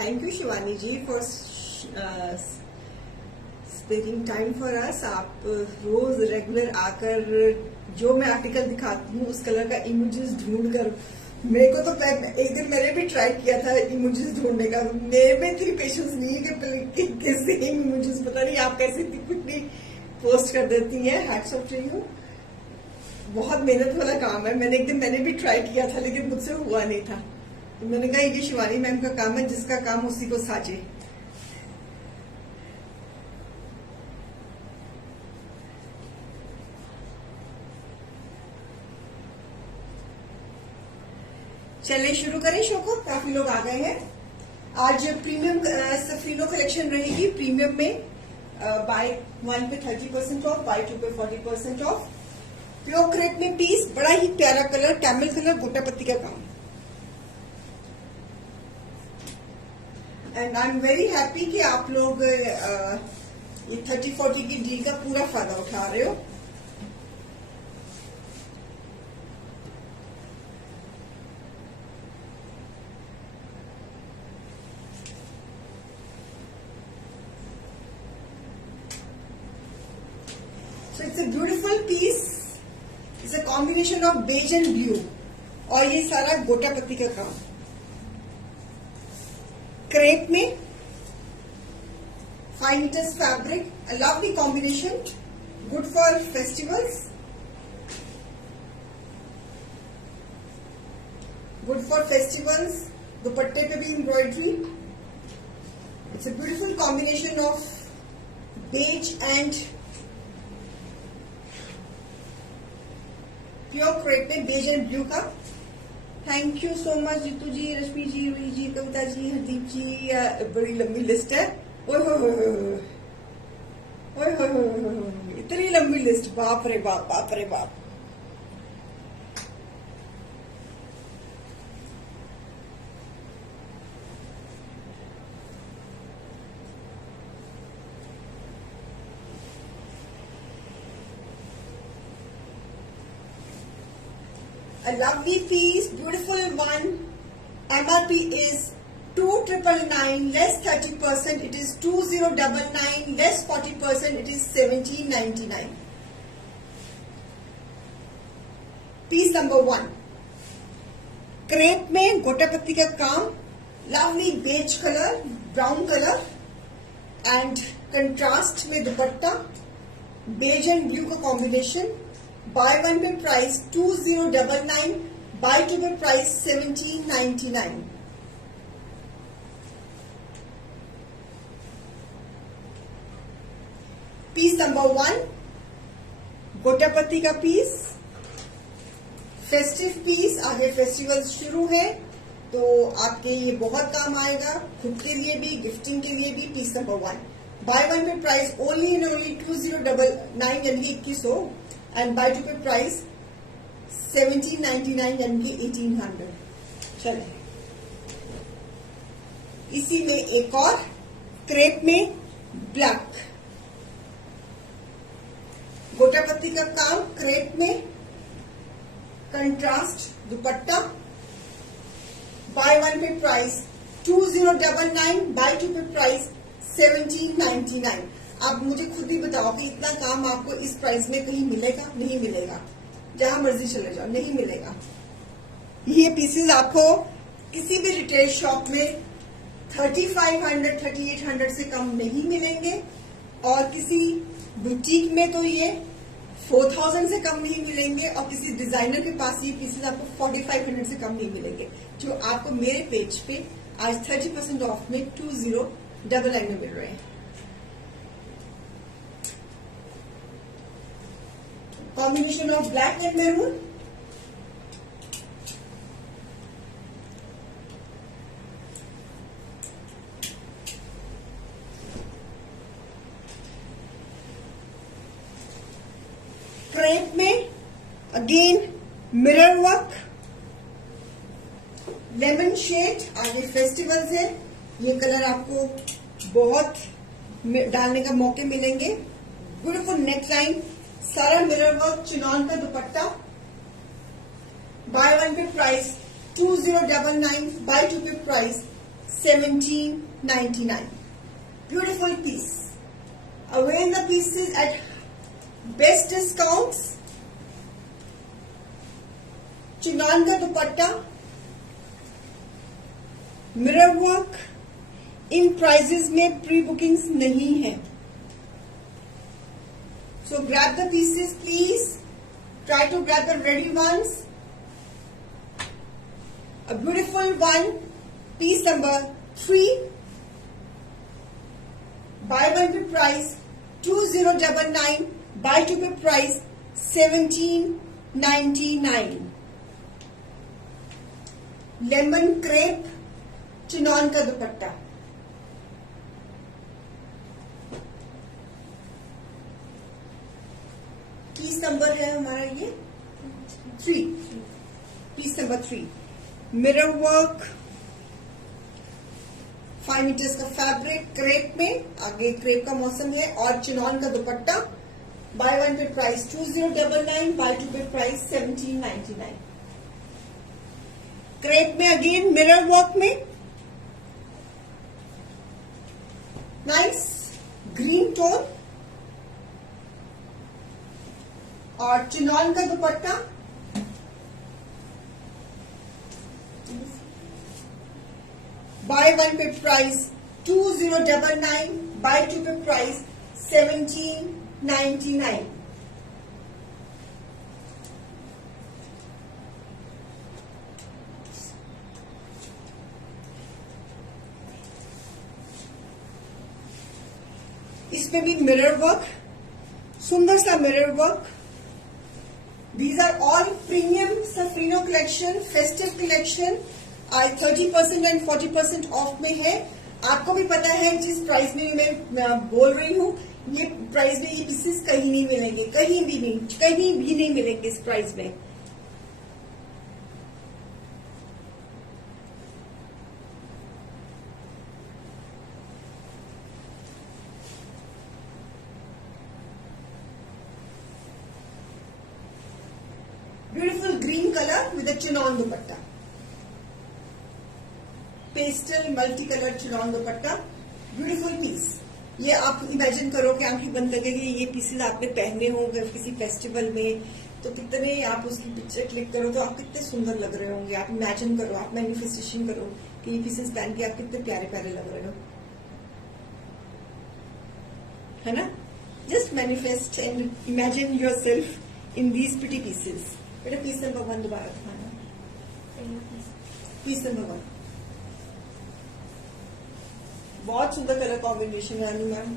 Thank you Shivani ji for sparing time for us. आप रोज regular आकर जो मैं आर्टिकल दिखाती हूँ उस कलर का इमेजेस ढूंढ कर मेरे को तो एक दिन मैंने भी ट्राई किया था इमेजेस ढूंढने का। मेरे में इतनी पेशेंस नहीं है कि कैसे इमेजेस, पता नहीं आप कैसे इतनी क्विकली पोस्ट कर देती हैं। Hats off to you. बहुत मेहनत वाला काम है। मैंने भी ट्राई किया था लेकिन मुझसे हुआ नहीं था, तो मैंने कहा ये शिवानी मैम का काम है, जिसका काम उसी को साजे। चलिए शुरू करें शो को। काफी लोग आ गए हैं। आज प्रीमियम सफीनो कलेक्शन रहेगी। प्रीमियम में बाय 1 पे 30% ऑफ, बाय 2 पे 40% ऑफ। प्योर क्रेप में पीस, बड़ा ही प्यारा कलर, कैमल कलर, गोटा पत्ती का काम। And I am very happy कि आप लोग ये 30-40 की डील का पूरा फायदा उठा रहे हो। So it's a beautiful piece. It's a combination of beige and blue. और ये सारा गोटा पत्ती का काम। क्रेप में 5 meters fabric, a lovely combination, good for festivals, good for festivals. दुपट्टे पे भी embroidery. It's a beautiful combination of beige and pure crepe में बेज एंड ब्लू का। Thank you so much Jeetu ji, Rashmi ji, Roohi ji, Kavita ji, Hardeep ji. बड़ी लंबी लिस्ट है। ओए इतनी लंबी लिस्ट, बाप रे बाप, बाप रे बाप। A lovely piece, beautiful one. MRP is 2,999, less 30%. It is 2,099, less 40%. It is 1,799. Piece number 1. Crepe में गोटा पत्ती का काम, lovely beige colour, brown colour and contrast में दुपट्टा, बेज एंड ब्लू का कॉम्बिनेशन। बाय 1 पे प्राइस 2,099, बाय 2 पे प्राइस 1,799। पीस नंबर 1 गोटा पत्ती का पीस, फेस्टिव पीस। आगे फेस्टिवल शुरू है तो आपके ये बहुत काम आएगा, खुद के लिए भी, गिफ्टिंग के लिए भी। पीस नंबर 1 बाय 1 पे प्राइस ओनली एंड ओनली 2,099 यानी 2100, एंड बाय 2 पे प्राइस 1,799 यानी 1,800। चलिए इसी में एक और क्रेप में ब्लैक गोटा पत्ती का काम, क्रेप में कंट्रास्ट दुपट्टा। बाय 1 पे प्राइस 2,099, बाय 2 पे प्राइस 1,799। आप मुझे खुद ही बताओ कि इतना काम आपको इस प्राइस में कहीं मिलेगा? नहीं मिलेगा। जहां मर्जी चले जाओ, नहीं मिलेगा। ये पीसेस आपको किसी भी रिटेल शॉप में 3,500, 3,800 से कम नहीं मिलेंगे, और किसी बुटीक में तो ये 4,000 से कम नहीं मिलेंगे, और किसी डिजाइनर के पास ये पीसेस आपको 4,500 से कम नहीं मिलेंगे, जो आपको मेरे पेज पे आज 30% ऑफ में 2,099 में मिल रहे हैं। Combination of black and maroon. Crepe में again mirror work, lemon shade. आगे फेस्टिवल्स है, ये कलर आपको बहुत डालने का मौके मिलेंगे। ब्यूटीफुल नेकलाइन, सारा मिरर वर्क, चिनॉन का दुपट्टा। बाय 1 पे प्राइस 2,099, बाय 2 पे price 1799. Beautiful piece. Avail the pieces at best discounts. Chinon का दुपट्टा, मिरर वर्क, इन प्राइजेस में प्री बुकिंग्स नहीं है. So grab the pieces, please. Try to grab the ready ones. A beautiful one, piece number 3. Buy one with price 2099. Buy two with price 1799. Lemon crepe, chinon का dupatta. Piece number है हमारा ये 3. Piece number 3. Mirror work, 5 metres का fabric, crepe में. आगे crepe का मौसम है. और चिनॉन का dupatta. Buy one pay price 2099. Buy two pay price 1799. Crepe में अगेन मिरर वर्क में. Nice green tone. और चिनॉन का dupatta. Buy one pay price 2099. Buy two pay price 1799. इसमें भी मिरर वर्क, सुंदर सा mirror work. These are all premium Safarino collection, festive collection. आज 30% and 40% off में है. आपको भी पता है जिस प्राइस में मैं बोल रही हूँ, ये प्राइस में ये पीसेस कहीं नहीं मिलेंगे, कहीं भी नहीं मिलेंगे इस प्राइस में. Beautiful green colour with a chinon dupatta. Pastel multi colour chinon dupatta. Beautiful piece. ये आप इमेजिन करो कि आंखें बंद करके ये पीसेस आपने पहने होंगे किसी फेस्टिवल में, तो कितने आप उसकी पिक्चर क्लिक करो तो आप कितने सुंदर लग रहे होंगे. आप इमेजिन करो, आप मैनिफेस्टेशन करो कि ये पीसेस पहन के आप कितने प्यारे प्यारे लग रहे हो, है ना. Just manifest and imagine yourself in these pretty pieces. बेटा पीस नंबर 1 दोबारा दिखाना. Piece number 1. बहुत सुंदर कलर कॉम्बिनेशन है रानी मैम.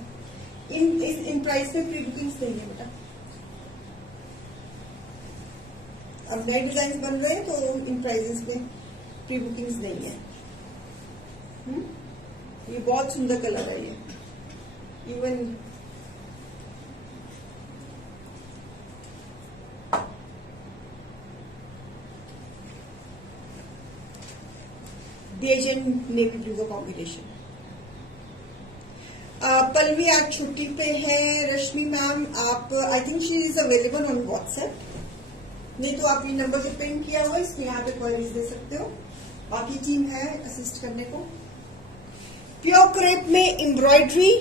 इन प्राइस में प्री बुकिंग्स नहीं है बेटा. अब नए डिजाइन बन रहे हैं तो इन प्राइसेस में प्री बुकिंग्स नहीं है. ये बहुत सुंदर कलर है. ये even beige and navy blue का कॉम्बिनेशन. पल्लवी आज छुट्टी पे है. रश्मि मैम आप I think she is available on WhatsApp. नहीं तो आप ये नंबर पे पिन किया हुआ, इसमें यहाँ पे क्वेरीज दे सकते हो. बाकी टीम है असिस्ट करने को. प्योर क्रेप में embroidery,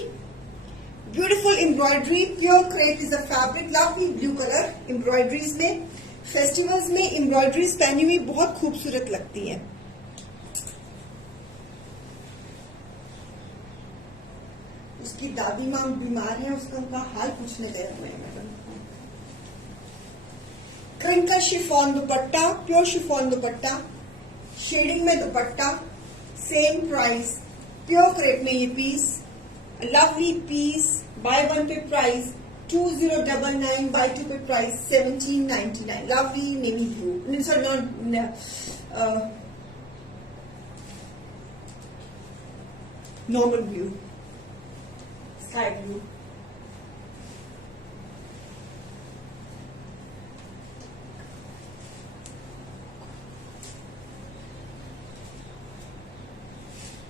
beautiful embroidery. Pure crepe is a fabric. Lovely blue colour embroideries में. फेस्टिवल्स में एम्ब्रॉयडरीज पहनी हुई बहुत खूबसूरत लगती है. उसकी दादी माँ बीमार है, उसका उनका हाल पूछने गए हुए हैं madam. Crinkle chiffon dupatta, pure chiffon dupatta, shading में dupatta, same price. Pure crepe में ये piece, lovely piece. Buy one pay price 2099. Buy two pay price 1799. Lovely navy blue, sorry not normal blue, sky blue.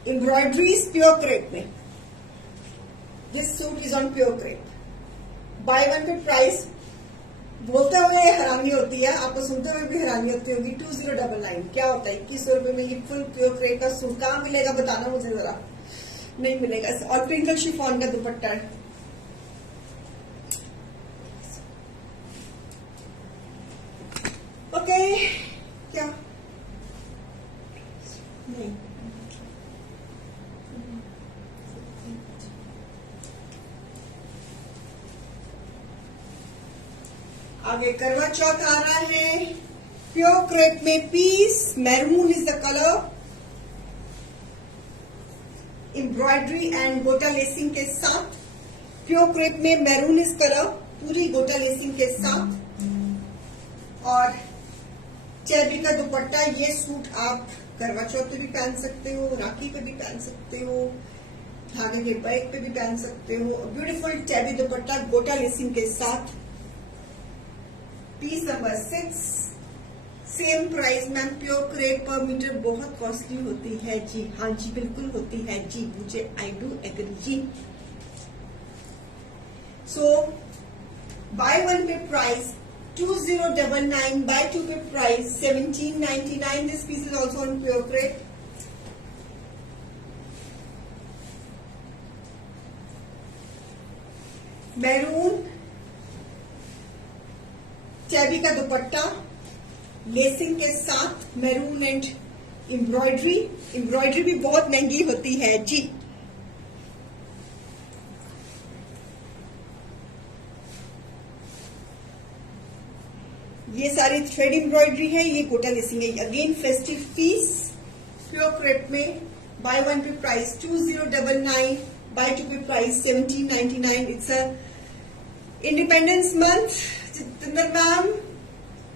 Embroideries pure crepe में. This suit is on pure crepe. Buy one pay price बोलते हुए हैरानी होती है, आपको सुनते हुए भी हैरानी होती होगी। 2099 क्या होता है? 2100 रुपए में ये फुल प्योर क्रेप का सूट कहाँ मिलेगा? बताना मुझे जरा। नहीं मिलेगा। और प्रिंकल शिफॉन का दुपट्टा है। ओके क्या नहीं, आगे करवा चौथ आ रहा है। प्योर क्रेप में piece, maroon is the colour, embroidery and गोटा लेसिंग के साथ। प्योर क्रेप में मैरून इज कलर, पूरी गोटा लेसिंग के साथ, और चैबी का दुपट्टा। ये सूट आप करवा चौथ पे भी पहन सकते हो, राखी पे भी पहन सकते हो, धागे के बैग पे भी पहन सकते हो। ब्यूटीफुल चैबी दुपट्टा गोटा लेसिंग के साथ। Piece number 6, same price ma'am. Pure crepe पर मीटर बहुत कॉस्टली होती है जी। हाँ जी बिल्कुल होती है जी, मुझे आई डू एग्री जी। So buy one pay price 2099, buy two पे price 1799. This piece is also on pure crepe. Maroon चैबी का दुपट्टा लेसिंग के साथ, मैरून एंड एम्ब्रॉयडरी। एम्ब्रॉयडरी भी बहुत महंगी होती है जी। ये सारी थ्रेड एम्ब्रॉयडरी है, ये गोटा लेसिंग है। Again festive piece pure crepe में। Buy one pay price 2099, buy two pay price 1799। It's a independence month Jitendra ma'am,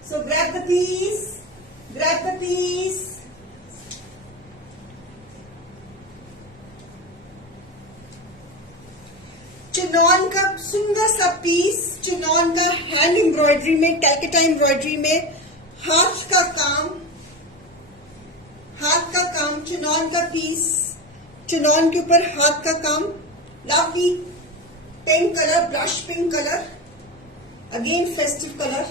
so grab the piece, grab the piece. Chinon का सुंदर सा पीस, चिनॉन का hand embroidery में, Calcutta embroidery में, हाथ का काम, हाथ का काम, चिनॉन का पीस, चिनॉन के ऊपर हाथ का काम। Lovely pink colour, brush pink colour, again festive colour.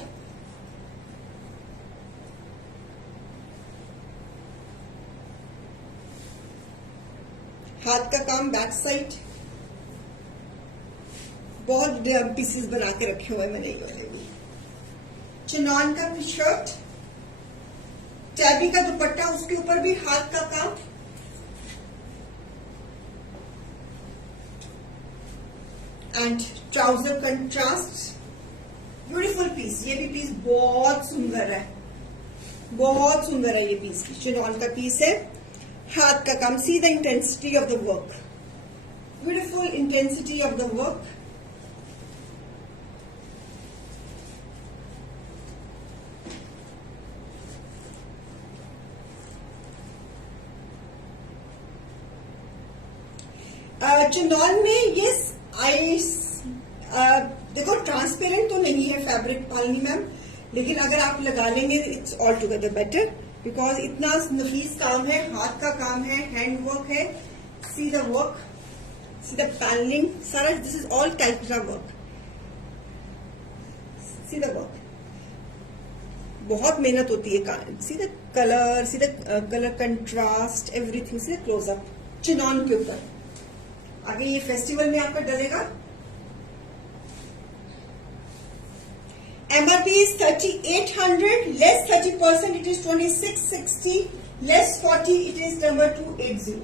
हाथ का काम बैक साइड। बहुत पीसीस बना के रखे हुए मैंने ये वाले भी। चिनॉन का शर्ट, चैबी का दुपट्टा, उसके ऊपर भी हाथ का काम। And trouser contrast. Beautiful piece. ये भी पीस बहुत सुंदर है, बहुत सुंदर है ये पीस। चिनॉन का पीस है, हाथ का काम। See the intensity of the work, beautiful intensity of the work. Chinon में ये देखो ट्रांसपेरेंट तो नहीं है फैब्रिक पालनी मैम, लेकिन अगर आप लगा लेंगे it's all together better, because इतना नफीस काम है, हाथ का काम है, हैंड वर्क है। See the work, see the panelling, सारा this is all Calcutta work. See the work, बहुत मेहनत होती है। See the colour, see the colour contrast, everything. See the closeup chinon के ऊपर। आगे ये फेस्टिवल में आपका डलेगा। MRP is 3800, less 30%, it is 2660, less 40, it is number 280.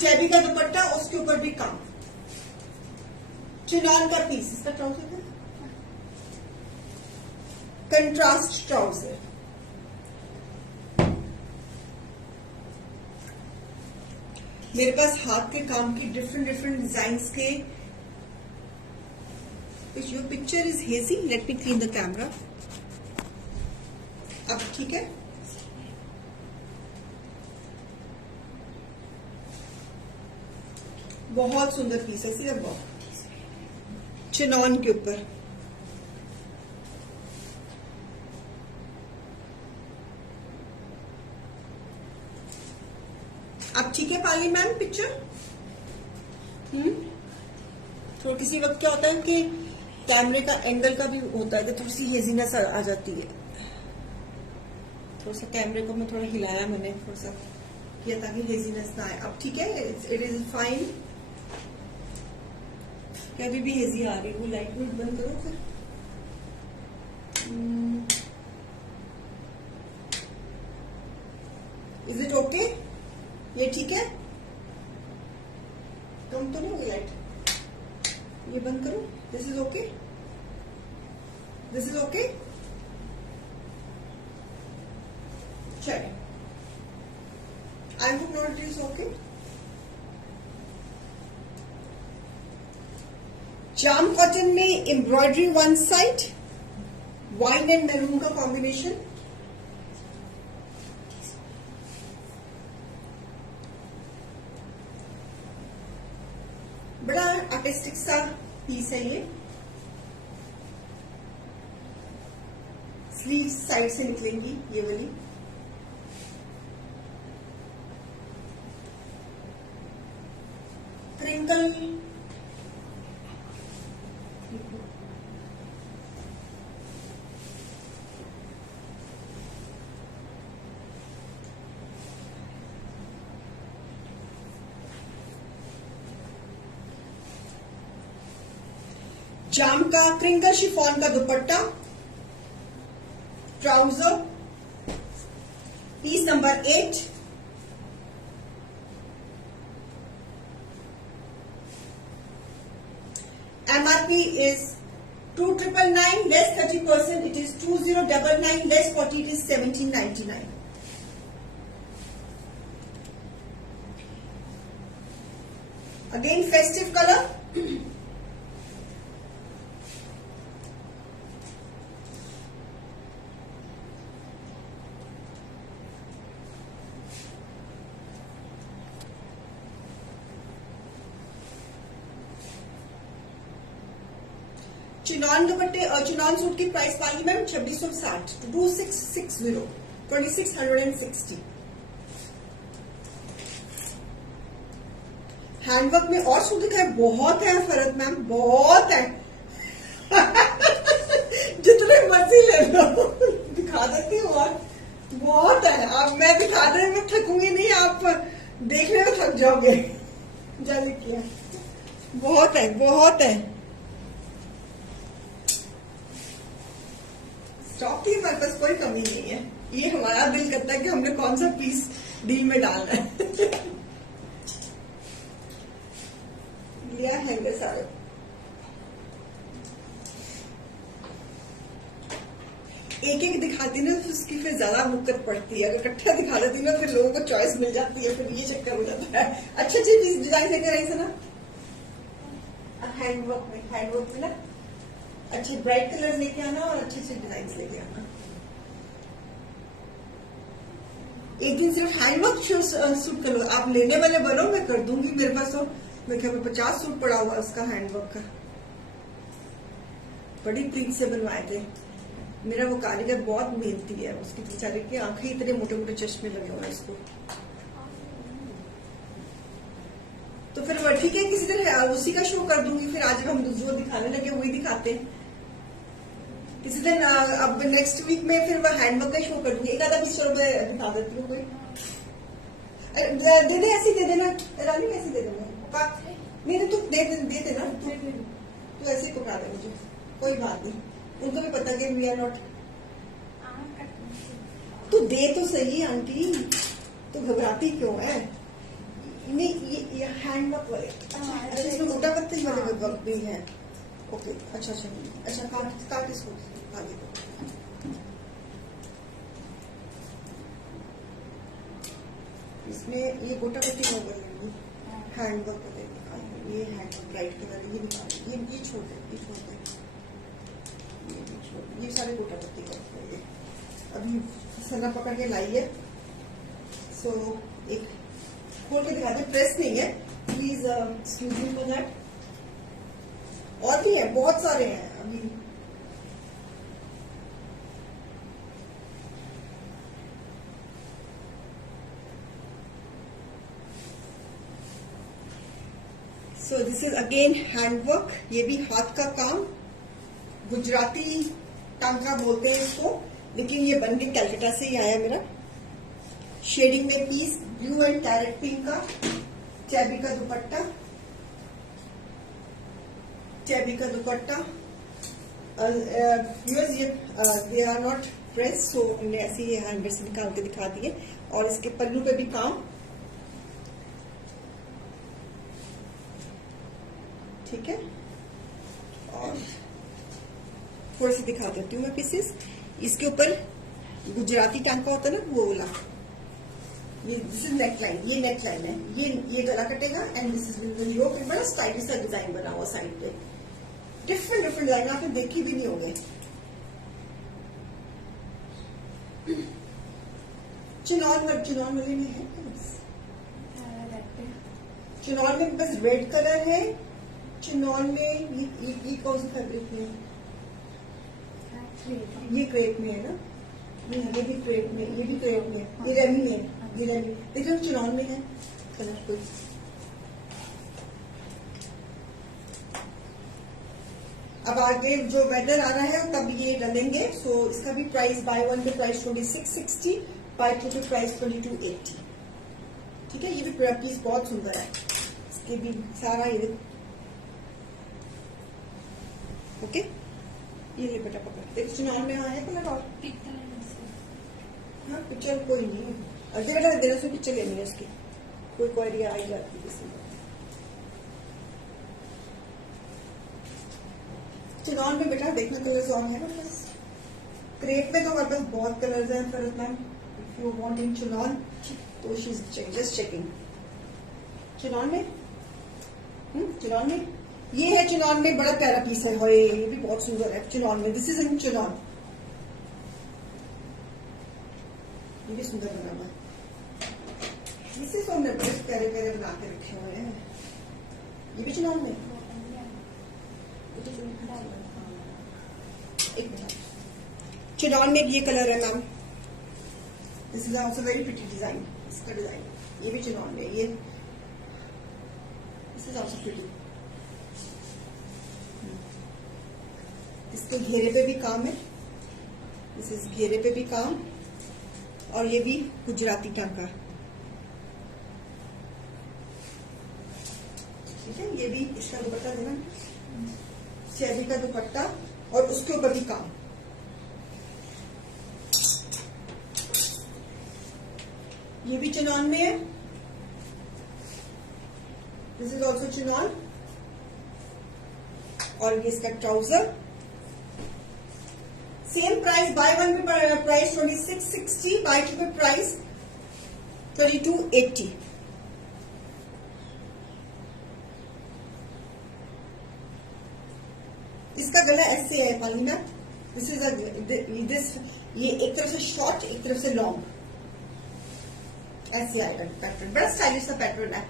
चैबी का दुपट्टा, उसके ऊपर भी काम। चिनॉन का पीस, इसका ट्राउजर है कंट्रास्ट ट्राउजर। मेरे पास हाथ के काम की डिफरेंट डिजाइन्स के। Your picture is hazy, let me clean the camera. अब ठीक है। बहुत सुंदर पीस है, सीधा बहुत चिनॉन के ऊपर। पाली मैम पिक्चर? तो किसी वक्त क्या होता है कि कैमरे का एंगल का भी होता है कि थोड़ी सी हेजीनेस आ जाती है। थोड़ा सा कैमरे को मैं थोड़ा हिलाया, मैंने थोड़ा सा किया ताकि हेजीनेस ना आए। अब ठीक है, इट इज फाइन। क्या अभी भी हेजी आ रही है? वो लाइट भी बंद करो फिर। Is it okay? ये ठीक है? कम तो नहीं होगी लाइट? ये बंद करो। This is okay? This is okay? चलिए, I hope not it is okay. Jam cotton में embroidery one side, wine and maroon का कॉम्बिनेशन। बड़ा आर्टिस्टिक सा पीस है ये। स्लीव साइड से निकलेंगी ये वाली। क्रिंकल जाम का क्रिंकल शिफॉन का dupatta, trouser, piece number 8। MRP is 2,999 less 30%. It is 2,099 less 40. It is 1,799. Again, festive color. Chinon दुपट्टे और चिनॉन सूट की प्राइस पाली मैम 2660, 2660, 2660। हैंडवर्क में और सूट दिखाए, बहुत है फरत मैम, बहुत है। जितने मर्जी ले लो, दिखा देती हूँ और बहुत है। अब मैं दिखाने में थकूंगी नहीं, आप देखने में थक जाओगे। जल्दी किया, बहुत है, बहुत है। स्टॉक की हमारे पास कोई कमी नहीं है। ये हमारा दिल करता है कि हमने कौन सा पीस डील में डालना है। लिया है सारे। एक एक दिखाती ना तो उसकी फिर ज्यादा मुक्कत पड़ती है। अगर इकट्ठा दिखा देती ना फिर लोगों को चॉइस मिल जाती है, फिर ये चक्कर हो जाता है। अच्छे पीस डिजाइन लेकर आई से ना हैंडवर्क में ना अच्छे ब्राइट कलर लेके आना और अच्छे अच्छे डिजाइन लेके आना। एक दिन सिर्फ हैंडवर्क सूट कर लो। आप लेने वाले बनो, मैं कर दूंगी। मेरे पास तो मेरे ख्याल में 50 सूट पड़ा हुआ उसका हैंडवर्क का। बड़ी प्रीत से बनवाए थे। मेरा वो कारीगर बहुत मेहनती है। उसकी बेचारे की आंखें इतने मोटे मोटे चश्मे लगे हुए हैं इसको। तो फिर वो ठीक है, किसी तरह उसी का शो कर दूंगी। फिर आज हम जो दिखाने लगे वही दिखाते हैं किसी दिन। अब नेक्स्ट वीक में फिर मैं हैंडवर्क का शो कर दूंगी। एक आधा पीस चलो मैं दिखा देती हूँ। कोई दे दे, ऐसी दे देना रानी, ऐसी दे देना। नहीं नहीं, तू दे देना, तू ऐसे पकड़ा दे मुझे, कोई बात नहीं। उनको भी पता कि वी आर नॉट। तू दे तो सही आंटी, तो घबराती क्यों है? नहीं, ये हैंडवर्क वाले। अच्छा, इसमें मोटा पत्ते वाले वर्क भी है। ओके, अच्छा अच्छा अच्छा, काट इसको आगे। इसमें ये गोटा पत्ती में बनेगी हैंडवर्क वाले। ये हैंडवर्क ब्राइट कलर, ये निकाल, ये छोड़ दे, ये छोड़ दे, ये सारे गोटा पत्ती का। ये अभी सना पकड़ के लाई है। सो एक खोल के दिखाते, प्रेस नहीं है, please excuse me for that. और भी है, बहुत सारे हैं अभी। So this is again handwork, ये भी हाथ का काम, गुजराती टांका बोलते हैं इसको, लेकिन ये बन के कैलकाटा से ही आया मेरा। शेडिंग में piece blue and carrot pink का, चैबी का दुपट्टा, चैबी का दुपट्टा। ये आर नॉट प्रेस, सो हमने ऐसे ही हैंडवर्क से निकाल के दिखा दिए। और इसके पल्लू पे भी काम, ठीक है। और थोड़े से दिखा देती हूँ मैं पीसेस। इसके ऊपर गुजराती टांका होता है ना, वो वाला। ये दिस इज नेक लाइन, ये नेक लाइन है, ये गला कटेगा एंड दिस इज योक। बड़ा स्टाइलिश सा डिजाइन बना हुआ साइड पे, डिफरेंट डिफरेंट डिजाइन आपने देखी भी नहीं होंगे। चिनौन वाले में है, चिनौन में बस रेड कलर है। चिनौन में ये कौन सा फैब्रिक में? ये क्रेप में है ना, ये भी क्रेप में, ये भी क्रेप में, ये रेमी में, ये रेमी। देखो चिनौन में है कलर कोई। अब आगे जो वेदर आ रहा है तब ये डलेंगे। सो इसका भी price by one pay price 2660, bye two pay price 2280। ठीक है, ये भी पीस बहुत सुंदर है, इसके भी सारा ये ओके। ये ले बेटा पकड़, देखो चुनाव में आया कलर और हाँ पिक्चर कोई नहीं, अगर देना से पिक्चर लेनी है उसकी, कोई क्वारी आई जाती है किसी चिनौन में बेटा देखना कलर्स और है ना बस। क्रेप में तो हमारे पास बहुत कलर्स हैं Farhat ma'am, if you want in chinon तो she is just checking. Chinon में चिनौन में ये है, चिनौन में बड़ा प्यारा पीस है, ये भी बहुत सुंदर है चिनौन में। दिस इज इन चिनौन, ये भी सुंदर बना हुआ है। इसे तो हमने बहुत प्यारे प्यारे बना के रखे हुए हैं। ये भी चिनौन में, चिनौन में ये कलर है ma'am. This is also very pretty design, इसका डिजाइन ये भी चिनौन में, ये दिस इज ऑल्सो प्रिटी। इसके घेरे पे भी काम है, दिस इज घेरे पे भी काम, और ये भी गुजराती टांका। ठीक है, ये भी इसका दुपट्टा देना, चैबी का दुपट्टा और उसके ऊपर भी काम। ये भी चिनौन में है, दिस इज ऑल्सो चिनौन। और ये इसका trouser, same price, bye one pay price 2660, bye two pay price 2280। इसका गला ऐसे है पालीना, दिस इज दिस, ये एक तरफ से शॉर्ट एक तरफ से लॉन्ग, ऐसे आएगा पैटर्न, बड़ा स्टाइलिश सा पैटर्न है।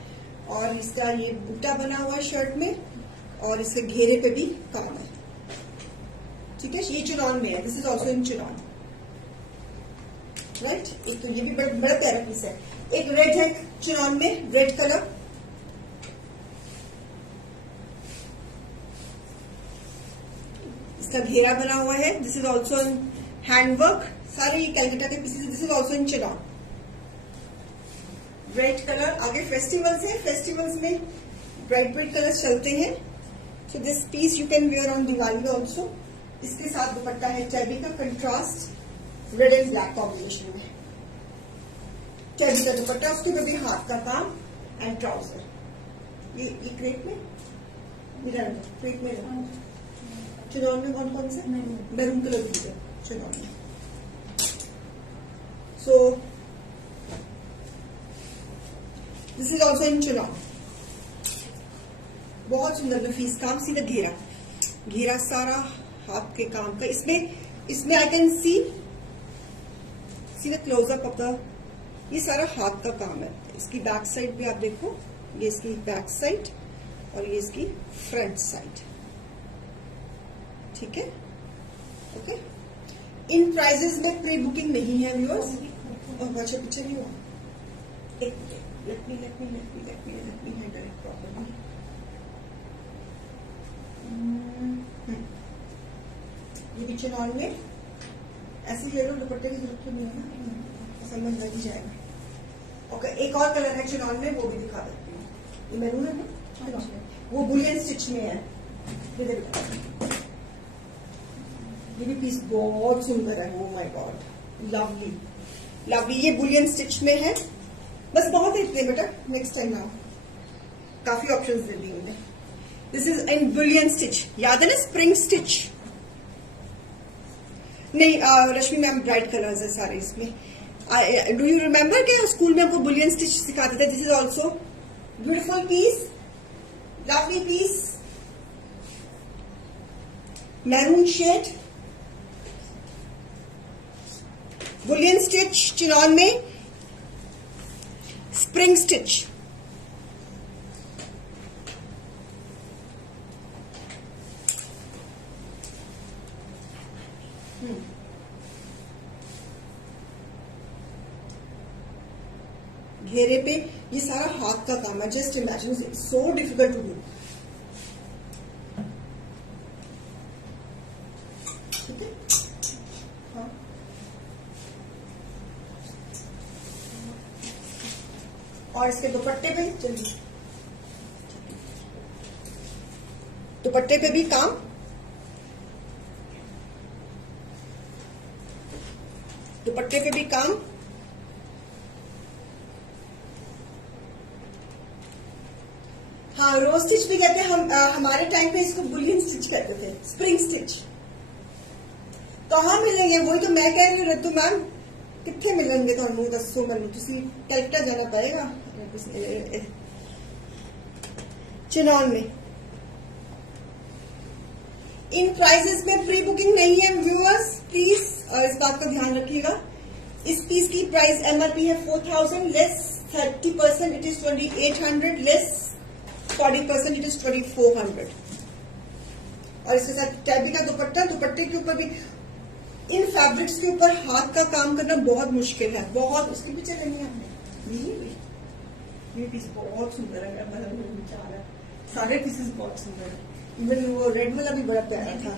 और इसका ये बूटा बना हुआ है शर्ट में, और इसके घेरे पे भी काम है। ठीक है, ये चिनौन में है, this is also in chinon, right. एक तो ये भी बड़ा प्यारा पीस है। एक रेड है चिनौन में, रेड कलर, इसका घेरा बना हुआ है, this is also in handwork. सारे ये कैलकाटा के pieces, this is also in chinon, red colour. आगे फेस्टिवल्स है, फेस्टिवल्स में ब्राइट ब्राइट कलर्स चलते हैं, so this piece you can wear on Diwali also. इसके साथ दुपट्टा है चैबी का, contrast red and black combination में, चैबी का दुपट्टा, उसके ऊपर भी हाथ का काम एंड ट्राउजर। ये क्रेप में, क्रेप में चिनौन में कौन कौन से मैरून कलर की है चिनौन में। So this is also in chinon, बहुत सुंदर नफीस काम, सीधा घेरा, घेरा सारा हाथ के काम का। इसमें I can see the close up of the, ये सारा हाथ का काम है। इसकी बैक साइड भी आप देखो, ये इसकी बैक साइड और ये इसकी फ्रंट साइड। ठीक है, ओके। इन प्राइजेस में प्री बुकिंग नहीं है व्यूअर्स, और अच्छा पीछे भी हुआ। एक let me handle it properly. ये भी चिनॉन में ऐसे ले लो, दुपट्टे की जरूरत तो नहीं है ना, समझ लग ही जाएगा। ओके, एक और कलर है चिनॉन में, वो भी दिखा देती हूँ। ये मैरून है ना, वो बुलियन स्टिच में है। ये देखो, ये भी पीस बहुत सुंदर है। Oh my God, lovely lovely. ये बुलियन स्टिच में है। बस बहुत है इतने बेटा, नेक्स्ट टाइम आओ, काफी ऑप्शंस दे दी हमने। This is in Boolean stitch, याद है ना, स्प्रिंग स्टिच नहीं। रश्मि मैम ब्राइट कलर्स है सारे इसमें। डू यू रिमेम्बर कि स्कूल में हमको बुलियन स्टिच सिखाते थे? This is also beautiful piece, lovely piece, maroon shade, bullion stitch chinon में, स्प्रिंग स्टिच। घेरे पे ये सारा हाथ का काम है। Just imagine, so difficult to do. ठीक है, हाँ। और इसके दुपट्टे पे चलिए, दुपट्टे पे भी काम, दुपट्टे पे भी काम। हाँ, रोज स्टिच भी कहते हैं हम। हमारे टाइम पे इसको बुलियन स्टिच कहते थे, स्प्रिंग स्टिच। कहाँ मिलेंगे? वही तो मैं कह रही हूँ रद्दू मैम, कितने मिलेंगे थानू? दसो मैं कैलकटा जाना पड़ेगा। चिनॉन में इन प्राइसेस में प्री बुकिंग नहीं है व्यूअर्स, प्लीज इस बात का ध्यान रखिएगा। इस पीस की प्राइस एमआरपी है 4000, less 30% it is 2800, less 40% it is 2400। और इसके साथ टैबी का दुपट्टा, दुपट्टे के ऊपर भी इन फैब्रिक्स के ऊपर हाथ का काम करना बहुत मुश्किल है, बहुत। उसकी भी चलेंगे हमने, ये पीस बहुत सुंदर है, विचार है, सारे पीसेस बहुत सुंदर है। इवन वो रेड वाला भी बड़ा प्यारा था।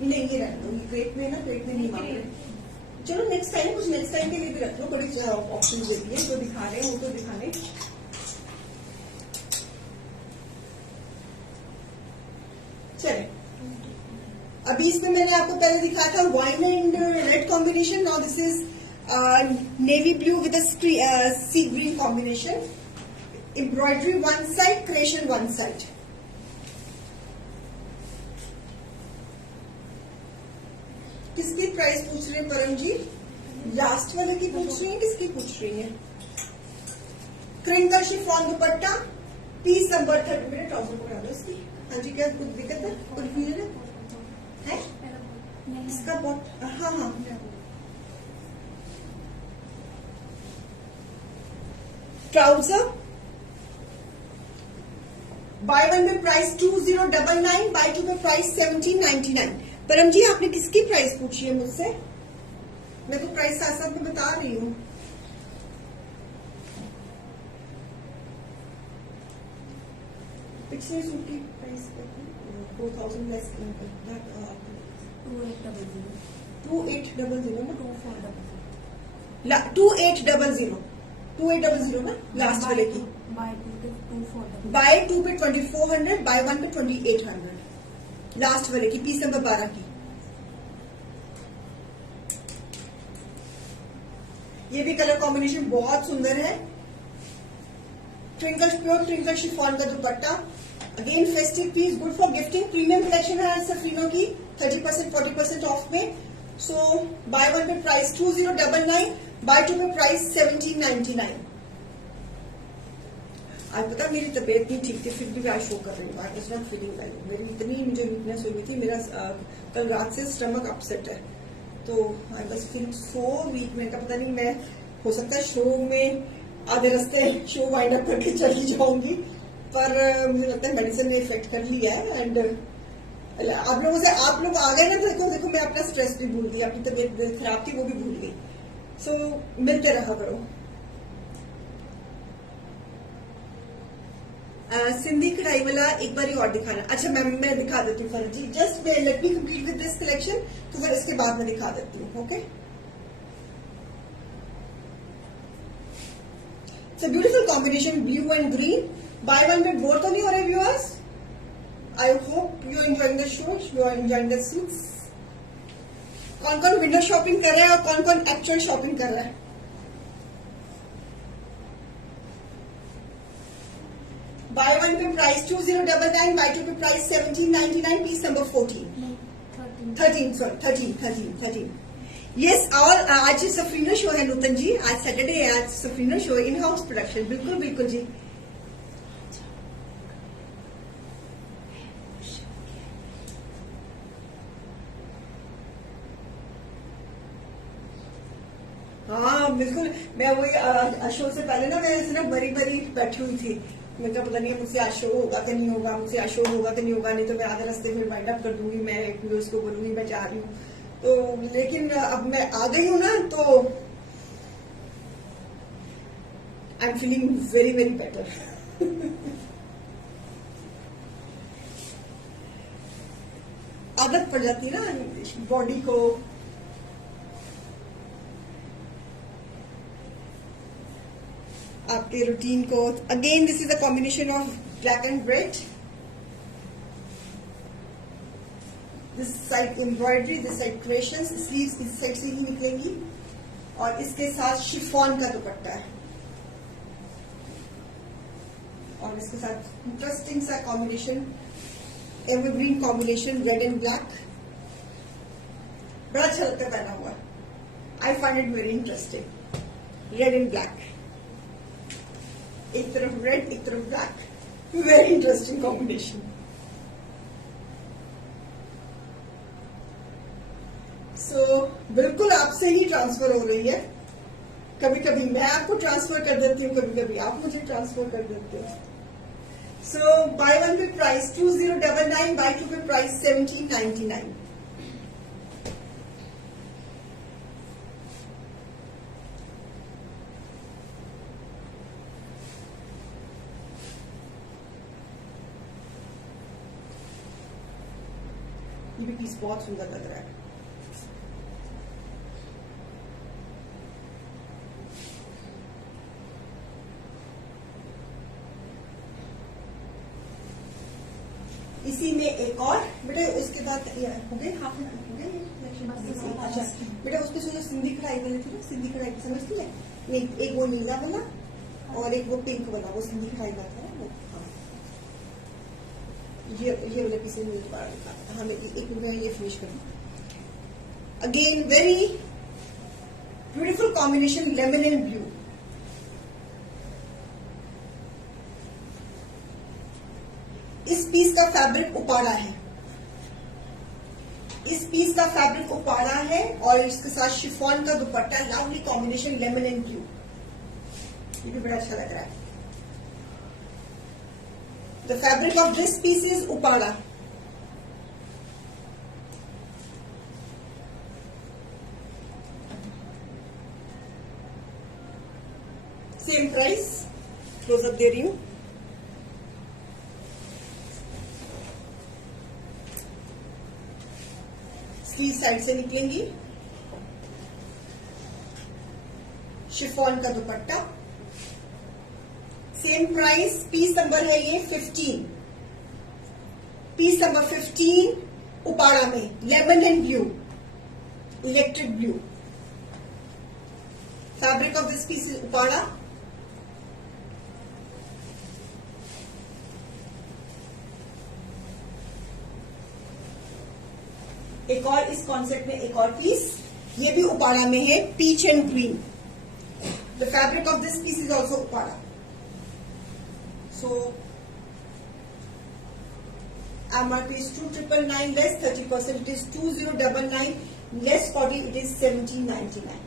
नहीं, ये रहने दो, ये क्रेट में ना, क्रेट में नहीं मांग रहे। चलो नेक्स्ट टाइम, कुछ नेक्स्ट टाइम के लिए भी रख लो, बड़ी ऑप्शन देती है। जो दिखा रहे हैं वो तो दिखाने। चले, अभी इसमें मैंने आपको पहले दिखाया था wine and red combination. Now this is navy blue with sea green combination. Embroidery one side, creation one side. किसकी प्राइस पूछ रहे हैं परम जी? लास्ट वाले की पूछ रही है, किसकी पूछ रही है? Crinkle chiffon dupatta, piece number 30। मेरे ट्राउजर को डालो इसकी। हाँ जी, क्या कुछ दिक्कत है, कंफ्यूजन है? इसका बहुत, हाँ हाँ, ट्राउजर बाय वन में प्राइस 2099, बाय टू में प्राइस 1799। परम जी, आपने किसकी प्राइस पूछी है मुझसे? मैं तो प्राइस साथ साथ में बता रही हूँ। पिछले सूट की प्राइस 4000 लेस, 2800 ना लास्ट वाले की। बाय टू पे 2400, बाय वन पे 2800 लास्ट वाले की, पीस नंबर 12 की। ये भी कलर कॉम्बिनेशन बहुत सुंदर है। ट्विंकल, प्योर ट्विंकल शिफॉन का dupatta. Again festive piece, good for gifting. Premium collection है सफरीनो की, 30% 40% ऑफ में। So buy one pay price 2099, buy two pay price 1799। आज पता मेरी तबीयत नहीं ठीक थी, फिर भी मैं शो कर रही हूँ। I was not feeling well. मेरी इतनी मुझे वीकनेस हुई थी, मेरा कल रात से स्टमक अपसेट है, तो I was feeling so weak. मैंने कहा पता नहीं, मैं हो सकता है शो में आधे रास्ते शो वाइंड अप करके चली जाऊंगी, पर मुझे लगता है मेडिसिन ने इफेक्ट कर लिया है। एंड आप लोग आ गए ना, तो देखो मैं अपना स्ट्रेस भी भूल गई, अपनी तबीयत खराब थी वो भी भूल गई। सो मिलते रहा करो। सिंधी कढ़ाई वाला एक बार और दिखाना। अच्छा मैम मैं दिखा देती हूँ Farhat ji, just let me complete with this collection, तो फिर इसके बाद मैं दिखा देती हूँ। Okay, it's a beautiful combination blue and green, buy one में बोर तो नहीं हो रहे viewers? I hope you are enjoying the show, you are enjoying the suits. कौन कौन विंडो शॉपिंग कर रहा है और कौन कौन एक्चुअल शॉपिंग कर रहा है? Bye one pay price 2099, buy two pay price 1799, piece number 13। Yes, और आज सफरीना शो है नूतन जी, आज सैटरडे है, आज सफरीना शो इन हाउस प्रोडक्शन। बिल्कुल बिल्कुल जी। हाँ बिल्कुल, मैं वही शो से पहले ना मैं ना बरी बरी बैठी हुई थी, मैं कहा पता नहीं मुझसे आज शो होगा तो नहीं होगा, मुझसे आज शो होगा तो नहीं होगा, नहीं तो मैं आधे रास्ते में वाइंड अप कर दूंगी, मैं उसको बोलूंगी मैं जा रही हूँ। तो लेकिन अब मैं आ गई हूँ ना, तो आई am feeling very very better. आदत पड़ जाती है ना बॉडी को। आपके रूटीन को। Again this is the combination of black and red, this side embroidery, this side creations, sleeves इस साइड से ही निकलेंगी, और इसके साथ शिफॉन का दुपट्टा है, और इसके साथ इंटरेस्टिंग सा combination, evergreen combination, red and black, बड़ा अच्छा लगता है पहना हुआ। I find it very interesting, red and black, एक तरफ रेड एक तरफ ब्लैक, वेरी इंटरेस्टिंग कॉम्बिनेशन। सो बिल्कुल आपसे ही ट्रांसफर हो रही है, कभी कभी मैं आपको ट्रांसफर कर देती हूँ, कभी कभी आप मुझे ट्रांसफर कर देते हो। सो buy one pay price 2099, buy two pay price 1799। ये भी पीस बहुत सुंदर लग रहा है। इसी में एक और बेटा, उसके बाद हो गए हाफ हो गए। अच्छा बेटा, उसमें से जो सिंधी कढ़ाई वाली थी ना, सिंधी कढ़ाई समझती है, एक वो नीला वाला और एक वो पिंक वाला, वो सिंधी कढ़ाई वाला है वो। ये वाले पीस में दोबारा दिखाता है, हमें एक मैं ये फिनिश करूँ। Again very beautiful combination, lemon and blue. इस पीस का फैब्रिक उपाड़ा है, इस पीस का फैब्रिक उपाड़ा है, और इसके साथ शिफॉन का दुपट्टा, lovely combination, lemon and blue. ये भी बड़ा अच्छा लग रहा है। The fabric of this piece is upada. Same price. Close up दे रही हूँ। स्लीव साइड से निकलेंगी, शिफॉन का dupatta, same price. Piece number है ये 15, पीस नंबर 15 उपाड़ा में, lemon and blue, electric blue. Fabric of this piece is Uppada. एक और इस कॉन्सेप्ट में एक और पीस, ये भी उपाड़ा में है, peach and green. The fabric of this piece is also Uppada. So MRP is 2999 less 30%, it is 2099 less 40, it is 1799।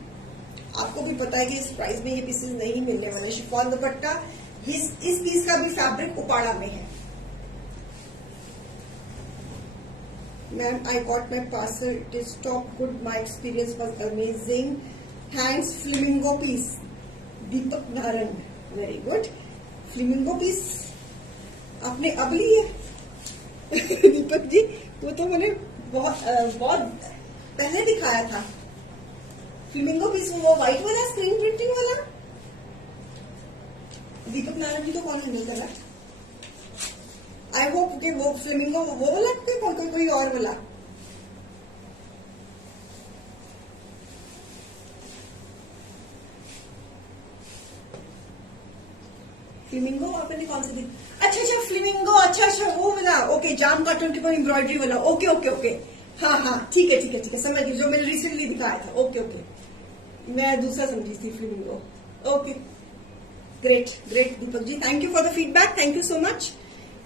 आपको भी पता है कि इस प्राइस में ये पीसेस नहीं मिलने वाले। शिफॉन दुपट्टा, इस पीस का भी फैब्रिक उपाड़ा में है। Ma'am I got my parcel, it is top good, my experience was amazing, thanks. Flamingo piece, Deepak Narang, very good. Flamingo piece आपने अब ली है दीपक जी, वो तो मैंने बहुत पहले दिखाया था। फ्लेमिंगो पीस वो व्हाइट वाला स्क्रीन प्रिंटिंग वाला। दीपक नारायण जी तो कौन हैंडल कर रहा है? आई होप कि वो फ्लेमिंगो वो वाला कोई और वाला। फ्लेमिंगो आपने कौन सी दी? अच्छा फ्लेमिंगो, अच्छा वो वाला। ओके, जाम कॉटन के ऊपर एम्ब्रॉयडरी वाला। ओके ओके ओके, हाँ ठीक है समझ गई, जो मैंने रिसेंटली दिखाया था। ओके ओके, मैं दूसरा समझी थी flamingo. Okay, great Deepak ji, thank you for the feedback, thank you so much.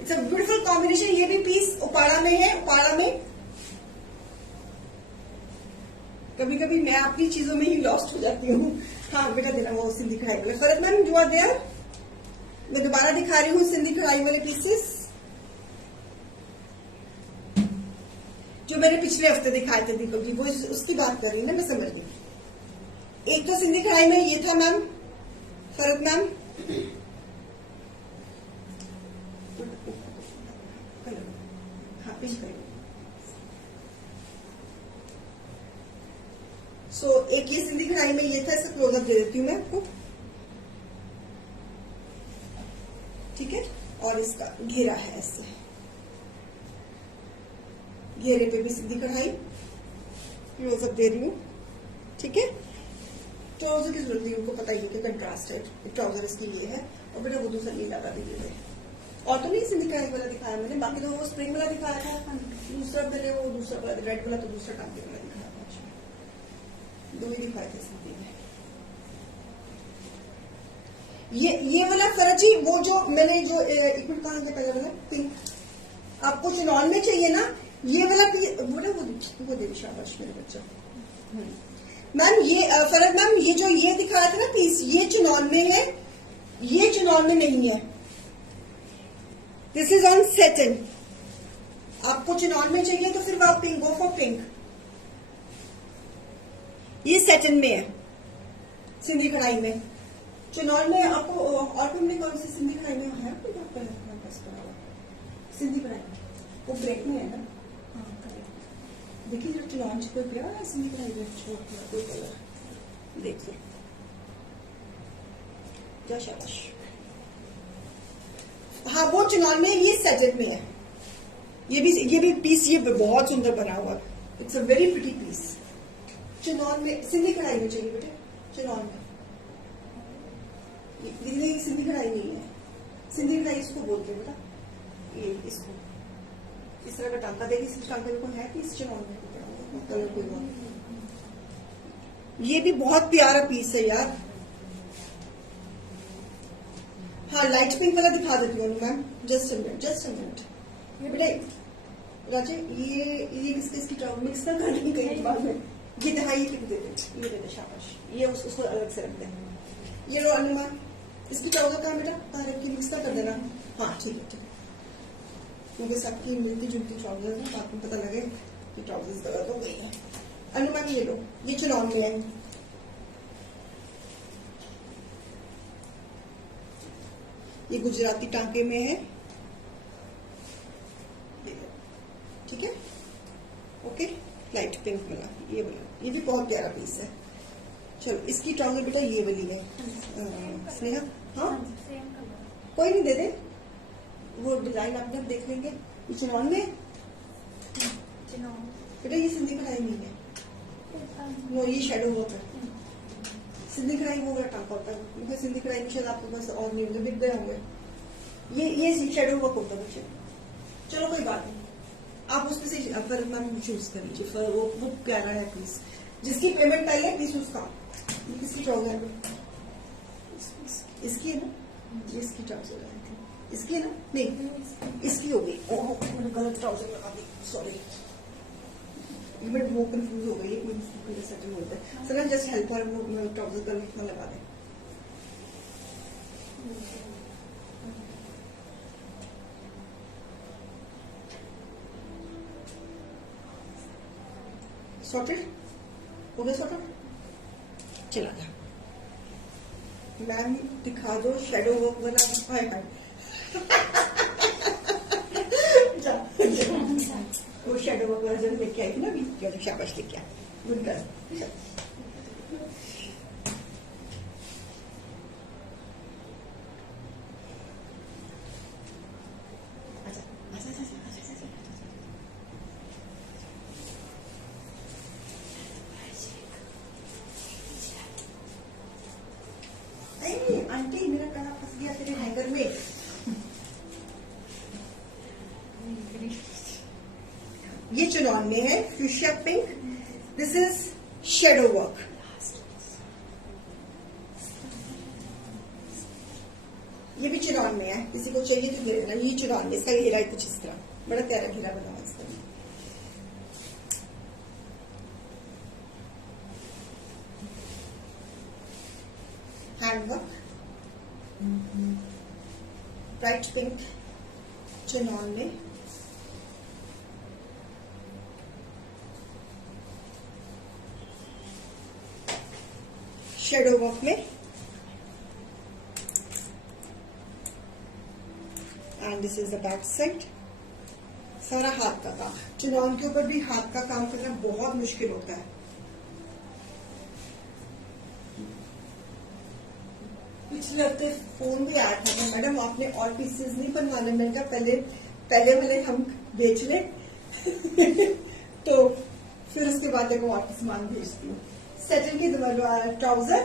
It's a beautiful combination. ये भी पीस उपाड़ा में है। उपाड़ा में कभी कभी मैं अपनी चीजों में ही लॉस्ट हो जाती हूँ। हाँ बेटा, देना वो सिंधी कढ़ाई वाले। फरत मैम यू आर देयर। मैं दोबारा दिखा रही हूँ सिंधी कढ़ाई वाले पीसेस जो मैंने पिछले हफ्ते दिखाए थे दीपक जी, वो उसकी बात कर रही हूँ ना, मैं समझ गई। एक तो सिंधी कढ़ाई में ये था मैम, फरत मैम। हाँ, एक ये सिंधी कढ़ाई में ये था, इसका क्लोजअप दे देती हूँ मैं आपको, ठीक है। और इसका घेरा है ऐसे, घेरे पे भी सिंधी कढ़ाई, क्लोजअप दे रही हूँ, ठीक है। ट्राउजर की जरूरत नहीं, उनको पता ही है कि कंट्रास्ट है, ट्राउजर इसके लिए है। और बेटा वो दूसरा ये ज्यादा दीजिए। और तो नहीं सिंधी कढ़ाई वाला दिखाया मैंने, बाकी तो वो स्प्रिंग वाला दिखाया था। दूसरा मैंने वो दूसरा वाला रेड वाला, तो दूसरा टांके वाला दिखाया था। दो ही दिखाए थे सिंधी में। ये वाला फरज जी, वो जो मैंने जो एक मिनट कहा पहले वाला पिंक, आपको चिनॉन में चाहिए ना ये वाला बोला, वो दे शाबाश मेरे बच्चा। मैम ये फरज मैम, ये जो ये दिखाया था ना पीस, ये चिनॉन में है, ये चिनॉन में नहीं है। This is on satin. आपको चिनॉन में चाहिए तो फिर आप पिंक, गो फॉर पिंक। ये सेटिन में है सिंधी कढ़ाई में। चिनॉन में आपको और हमने कौन सी सिंधी कढ़ाई में है सिंधी कढ़ाई वो ब्रेक में है ना। देखिए जब चिनॉन कोई गया है सिंधी कढ़ाई में, छोड़ कोई कलर देखिए, जा शाबाश। हाँ वो चिनॉन में, ये सेटेड में है। ये भी पीस ये बहुत सुंदर बना हुआ, it's a very pretty piece. Chinon में सिंधी कढ़ाई में चाहिए बेटे, चिनॉन में। ये सिंधी कढ़ाई नहीं है, सिंधी कढ़ाई इसको बोलते हैं बेटा, ये इसको इस तरह का टांका देखिए, इस टांके में कोई है पीस चिनॉन में कलर कोई और। ये भी बहुत प्यारा पीस है यार। हाँ लाइट पिंक वाला दिखा देती हूँ मैम, जस्ट अ मिनट। ये बेटा राजे, ये किसकी ट्राउजर मिक्स ना करनी कहीं बाद में। ये दहाई पिंक दे दे, ये दे दे शाबाश। ये उसको अलग से रख दे। ये लो अनुमान, इसकी ट्राउजर कहाँ बेटा, कहाँ रखी, मिक्स कर देना। हाँ ठीक है क्योंकि सबकी मिलती जुलती ट्राउजर है, आपको पता लगे कि ट्राउजर्स गलत हो गई है। अनुमान ये लो, ये चिनॉन में है। ये गुजराती टांके में है, ठीक है। ओके, लाइट पिंक वाला ये वाला, ये भी बहुत प्यारा पीस है। चलो इसकी ट्राउजर बेटा ये वाली है स्नेहा। हाँ कोई नहीं, दे दे, वो डिजाइन आप जब देख लेंगे। ये चिनॉन में बेटा, ये सिंधी कढ़ाई नहीं है, नो ये शेडो वर्क है। सिंधी कढ़ाई वो वाला टांका होता है, सिंधी कढ़ाई में शायद आपके पास और नहीं होंगे, बिक गए होंगे। ये शेडो वर्क होता है बच्चे। चलो कोई बात नहीं, आप उसमें से फिर मैम चूज कर लीजिए, फिर वो प्यारा है पीस, जिसकी पेमेंट आई है पीस उसका। ये किसकी ट्राउजर है, इसकी है ना, ये इसकी ट्राउजर है, इसकी है ना, नहीं इसकी हो गई। मैंने गलत ट्राउजर लगा दी, सॉरी। मैं वो कंफ्यूज हो गई, एक मिनट सेटिंग होता है सर, जस्ट हेल्प हर, वो ट्राउजर गलत ना लगा दे। सॉर्टेड हो गया, सॉर्टेड चला था। मैम दिखा दो शेडो वर्क वाला। हाय वो शेडो वर्क वाला जो लेके आई थी ना अभी, चलो शाबाश लेके आ, गुड गर्ल। आंटी मेरा कड़ा फंस गया तेरे हैंगर में। ये चिनॉन में है fuchsia pink, this is shadow work. ये भी चिनॉन में है, किसी को चाहिए तो ले लेना। ये चिनॉन में, इसका घेरा है कुछ इस तरह, बड़ा प्यारा घेरा बना हुआ इसका। हैंडवर्क, ब्राइट पिंक चिनॉन में, शेडो वर्क में, and this is the back side. सारा हाथ का काम, चिनॉन के ऊपर भी हाथ का काम करना बहुत मुश्किल होता है। पिछले हफ्ते फोन भी आया था मैडम आपने और पीसेस नहीं बनवाने, मैंने कहा पहले हम बेच ले तो फिर उसके बाद देखो वापस सामान भेजती हूँ। सेटल की trouser,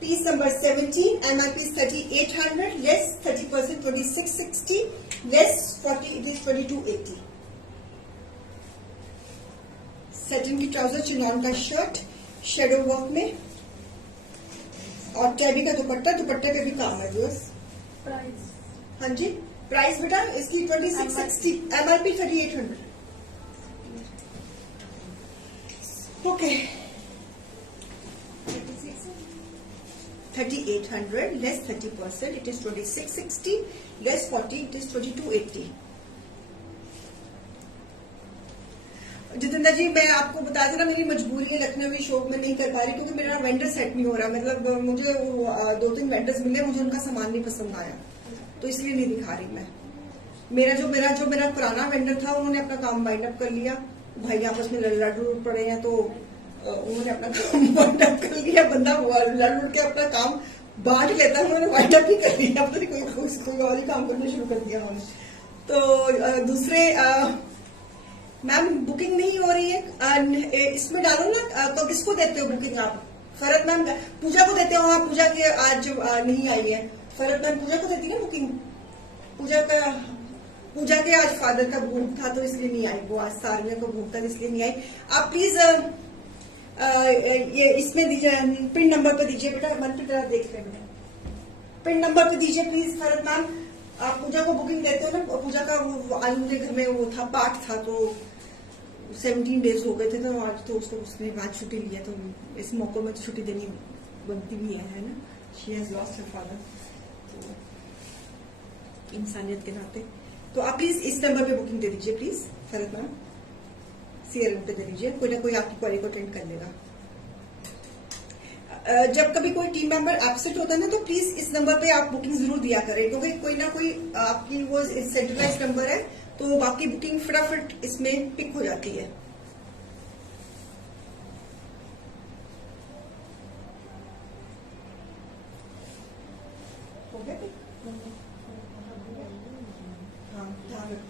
piece number 17, MRP is 3800, less 30% 2660, less 40 it is 2280। सेटल की ट्राउजर, चिनॉन का शर्ट, शेडो वर्क में, और कैबी का दुपट्टा, दुपट्टे का भी काम है बस। प्राइस, हाँ जी प्राइस बेटा इसकी 2660, MRP 3800। Okay 3800 less 30% it is 2660, less 40 it is 2280। Jitendra ji मैं आपको बताया था ना, मेरी मजबूरी है लखनवी शो में नहीं कर पा रही क्योंकि मेरा वेंडर सेट नहीं हो रहा। मतलब मुझे 2-3 वेंडर्स मिले, मुझे उनका सामान नहीं पसंद आया तो इसलिए नहीं दिखा रही मैं। मेरा जो पुराना वेंडर था उन्होंने अपना काम वाइंड अप कर लिया, भाई आपस में लड़ पड़े हैं तो उन्होंने अपना काम वाइंड अप कर लिया। बंदा लड़ के अपना काम बांट लेता है, उन्होंने वाइंड अप ही कर लिया, कोई और ही काम करना शुरू कर दिया उन्होंने। तो दूसरे मैम बुकिंग नहीं हो रही है, इसमें डालो ना, तो किसको देते हो बुकिंग आप? फरत मैम पूजा को देते हो? हाँ पूजा के आज नहीं आई है, फरत मैम पूजा को देती है ना बुकिंग। पूजा के आज फादर का भोग था तो इसलिए नहीं आई, वो आज सारनिया को भोग था इसलिए नहीं आई। आप प्लीज ये इसमें दीजिए, पिन नंबर पे दीजिए बेटा, मनप्रीत देख रहे हैं, पिन नंबर पे दीजिए प्लीज फरत मैम। आप पूजा को बुकिंग देते हो ना, पूजा का आज मुझे घर में वो था, पाठ था तो 17 डेज हो गए थे तो आज तो उसने आज छुट्टी लिया, तो इस मौके में तो छुट्टी देनी बनती भी है ना। She has lost her father, तो इंसानियत के नाते। तो आप प्लीज इस नंबर पे बुकिंग दे दीजिए प्लीज फरत मैम, CRN पे दे दीजिए, कोई ना कोई आपकी क्वेरी को अटेंड कर लेगा। जब कभी कोई टीम मेंबर एब्सेंट होता है ना तो प्लीज इस नंबर पे आप बुकिंग जरूर दिया करें, क्योंकि कोई ना कोई आपकी वो सेंट्रलाइज नंबर है तो बाकी बुकिंग फटाफट इसमें पिक हो जाती है। हो गया पिक? हाँ ध्यान रखो।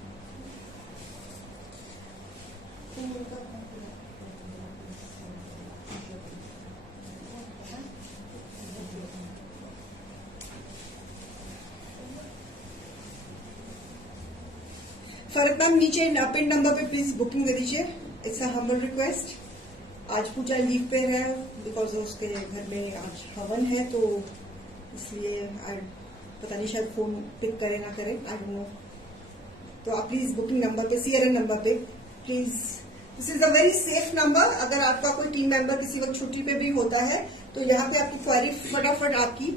फरक मैम नीचे पिन नंबर पे प्लीज बुकिंग दे दीजिए, इट्स अ हम्बल रिक्वेस्ट। आज पूजा लीव पे है बिकॉज उसके घर में आज हवन है तो इसलिए पता नहीं शायद फोन पिक करे ना करे, आई डोंट नो। तो आप प्लीज बुकिंग नंबर पे, CRN नंबर पे please, this is a very safe number. अगर आपका कोई टीम मेंबर किसी वक्त छुट्टी पे भी होता है तो यहाँ पे आपकी क्वेरी फटाफट आपकी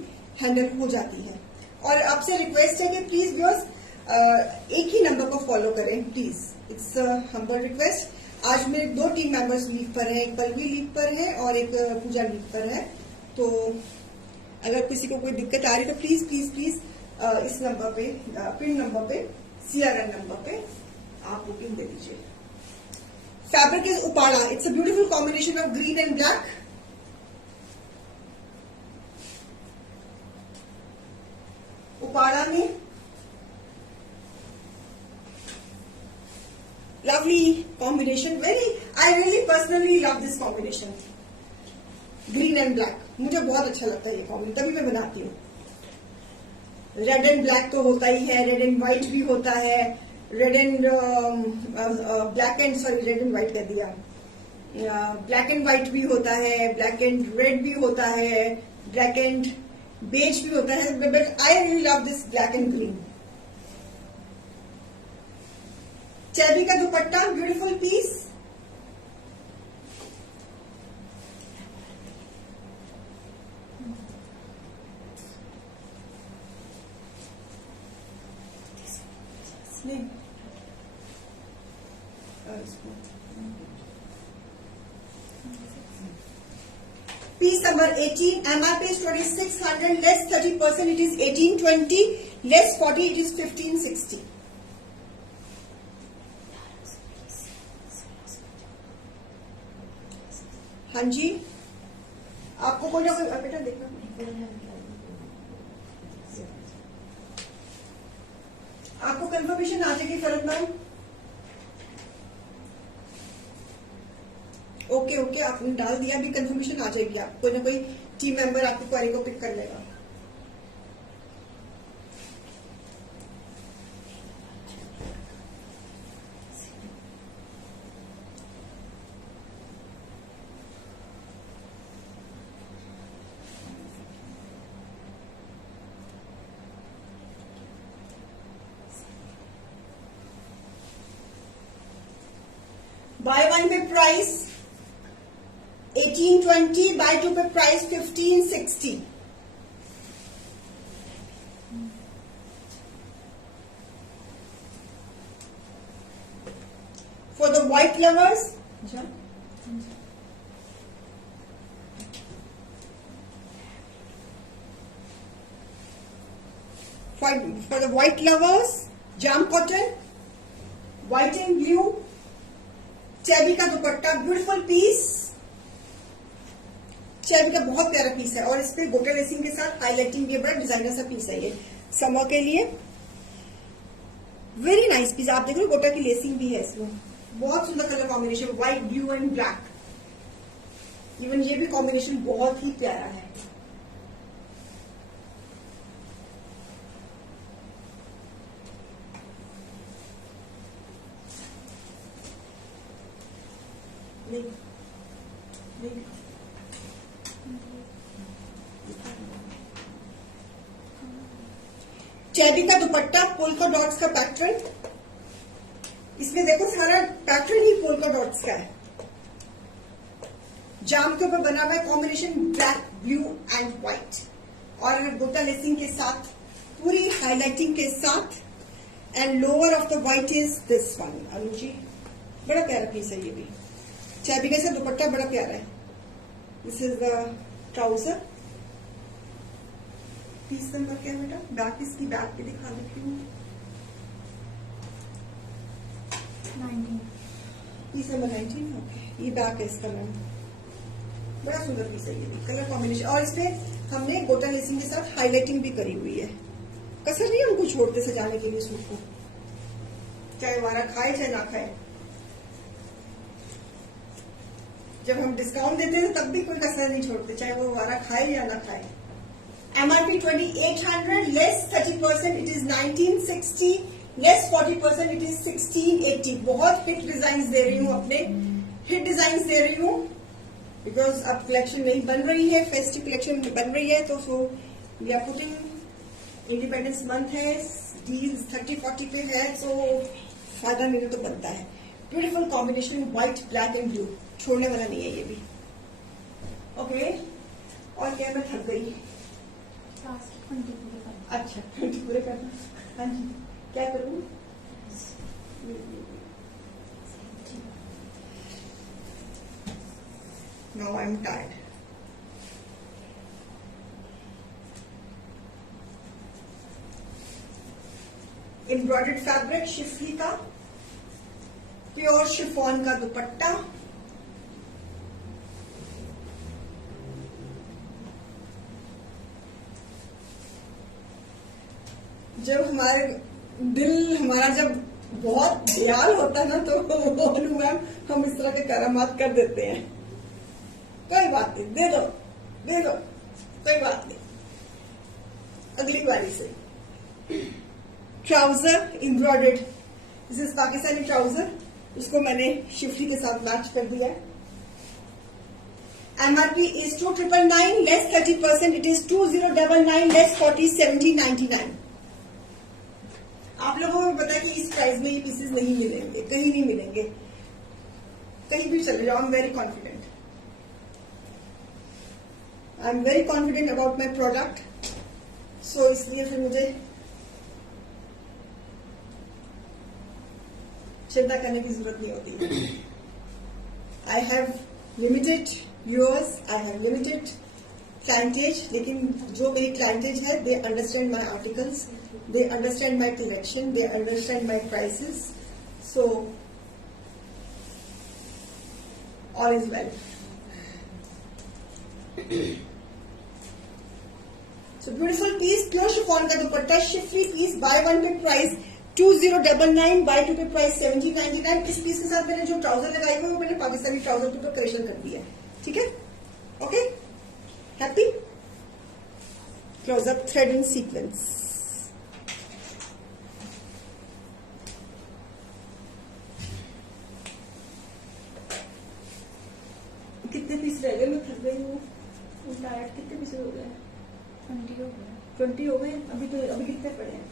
हैंडल हो जाती है। और आपसे रिक्वेस्ट है कि प्लीज व्यूअर्स एक ही नंबर को फॉलो करें प्लीज, इट्स हम्बल रिक्वेस्ट। आज मेरे 2 टीम मेंबर्स लीव पर हैं, एक पल्लवी लीव पर है और एक पूजा लीव पर है। तो अगर किसी को कोई दिक्कत आ रही तो प्लीज प्लीज प्लीज इस नंबर पे, पिन नंबर पे, CRN नंबर पे आप बुकिंग दे दीजिए। Fabric is Upala. It's a beautiful combination of green and black. Upala में lovely combination. I really personally love this combination. Green and black. मुझे बहुत अच्छा लगता है ये कॉम्बिनेशन, तभी मैं बनाती हूँ. रेड एंड ब्लैक तो होता ही है, रेड एंड व्हाइट भी होता है, red and black and sorry red and white कर दिया, ब्लैक एंड व्हाइट भी होता है, ब्लैक एंड रेड भी होता है, ब्लैक एंड बेज भी होता है, but I really love this black and green. चैबी का dupatta, beautiful piece. Piece number 18. MRP is 2600, less 30%. It is 1820, less 40. It is 1560. हाँ जी, आपको कोई ना कोई बेटा देखना, आपको कंफर्मेशन आ जाएगी फरत मैम. ओके ओके, आपने डाल दिया, अभी कंफर्मेशन आ जाएगी. आप कोई ना कोई टीम मेंबर आपकी क्वेरी को पिक कर लेगा. Bye one pay price 1820, bye two pay price 1560. For the white lovers, for the white lovers, jam cotton, white and blue, चैबी का दुपट्टा, ब्यूटीफुल पीस. चैबी का बहुत प्यारा पीस है और इस पे गोटा लेसिंग के साथ हाईलाइटिंग भी, बड़ा डिजाइनर सा पीस है ये समर के लिए. Very nice piece. आप देखो गोटा की लेसिंग भी है इसमें. बहुत सुंदर colour combination, white, blue and black. Even ये भी कॉम्बिनेशन बहुत ही प्यारा है. चैबी का दुपट्टा, पोल्का डॉट्स का पैटर्न. इसमें देखो सारा पैटर्न ही पोल्का डॉट्स का है. जाम के ऊपर बना हुआ है combination black, blue and white, और गोटा लेसिंग के साथ, पूरी हाईलाइटिंग के साथ. And lower of the white is this one. Anu ji, बड़ा प्यारा पीस है ये भी. चैबी का से दुपट्टा बड़ा प्यारा है. This is the trouser. Piece number क्या है बेटा? बैक, इसकी बैक भी दिखा देती हूँ. 19. Piece number 19. ओके, ये बैक है इसका मैम. बड़ा सुंदर पीस है ये भी, कलर कॉम्बिनेशन. और इसपे हमने गोटा लेसिंग के साथ हाईलाइटिंग भी करी हुई है. कसर नहीं हमको छोड़ते सजाने के लिए सूट को, चाहे वारा खाए चाहे ना खाए. जब हम डिस्काउंट देते हैं तब भी कोई कसर नहीं छोड़ते, चाहे वो वारा खाए या ना खाए. MRP 2800, less 30%, it is 1960, less 40%, it is 1680. बहुत हिट डिजाइन दे रही हूँ, अपने हिट डिजाइन दे रही हूँ, बिकॉज अब कलेक्शन नहीं बन रही है, फेस्टिव कलेक्शन बन रही है, तो so we are putting. Independence month है, डील्स 30-40 पे है, सो फायदा मेरे तो बनता है. Beautiful combination, white, black and blue, छोड़ने वाला नहीं है ये भी. ओके, और क्या, मैं थक गई. अच्छा, 20 पूरे करना. हाँ जी, क्या करूँ? Now I'm tired. Embroidered fabric, Schiffli का. प्योर शिफॉन का दुपट्टा, जब हमारा जब बहुत दयाल होता है ना, तो बोलू मैम हम इस तरह के करामात कर देते हैं। कोई बात नहीं, दे दो कोई बात नहीं, अगली बारी से। Trouser embroidered, this is Pakistani trouser, इसको मैंने शिफली के साथ मैच कर दिया है। MRP is 2999 less 30%, it is 2099 less 40 1799। आप लोगों को पता है कि इस प्राइस में ये पीसेस नहीं मिलेंगे, कहीं नहीं मिलेंगे, कहीं भी चले जाओ। I am very confident, I am very confident about my product, so इसलिए फिर मुझे चिंता करने की जरूरत नहीं होती। I have limited viewers, I have limited clientele, लेकिन जो मेरी क्लाइंटेज है they understand my articles, they understand my collection, they understand my prices, so all is well. So beautiful piece, pure chiffon का दुपट्टा, schiffli piece, buy one pay price 2099, buy two pay price 1799। इस piece के साथ मैंने जो trouser लगाई हुई वो मैंने पाकिस्तानी ट्राउजर के ऊपर करेक्शन कर दिया है, ठीक है? Okay, happy? Close up thread and sequence. कितने पीस रह गए? मैं थक गई हूँ, कितने पीस हो गए? 20 हो गए। 20 हो गए। अभी कितने पड़े हैं?